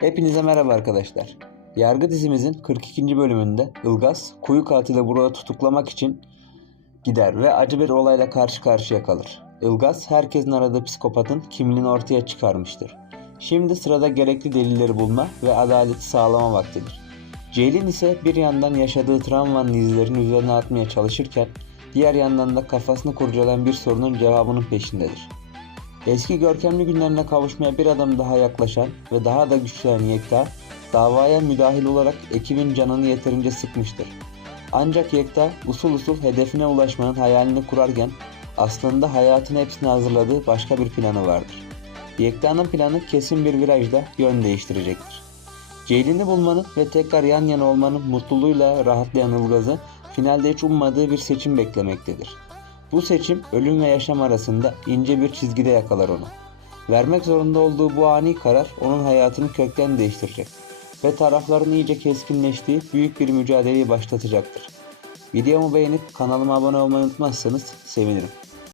Hepinize merhaba arkadaşlar. Yargı dizimizin 42. bölümünde Ilgaz kuyu katili Burak'ı tutuklamak için gider ve acı bir olayla karşı karşıya kalır. Ilgaz herkesin aradığı psikopatın kimliğini ortaya çıkarmıştır. Şimdi sırada gerekli delilleri bulma ve adaleti sağlama vaktidir. Ceylin ise bir yandan yaşadığı travmanın izlerini üzerine atmaya çalışırken diğer yandan da kafasını kurcalayan bir sorunun cevabının peşindedir. Eski görkemli günlerine kavuşmaya bir adım daha yaklaşan ve daha da güçlenen Yekta, davaya müdahil olarak ekibin canını yeterince sıkmıştır. Ancak Yekta usul usul hedefine ulaşmanın hayalini kurarken aslında hayatın hepsini hazırladığı başka bir planı vardır. Yekta'nın planı kesin bir virajda yön değiştirecektir. Ceylin'i bulmanın ve tekrar yan yana olmanın mutluluğuyla rahatlayan Ilgaz'ı finalde hiç ummadığı bir seçim beklemektedir. Bu seçim ölüm ve yaşam arasında ince bir çizgide yakalar onu. Vermek zorunda olduğu bu ani karar onun hayatını kökten değiştirecek ve tarafların iyice keskinleştiği büyük bir mücadeleyi başlatacaktır. Videomu beğenip kanalıma abone olmayı unutmazsanız sevinirim.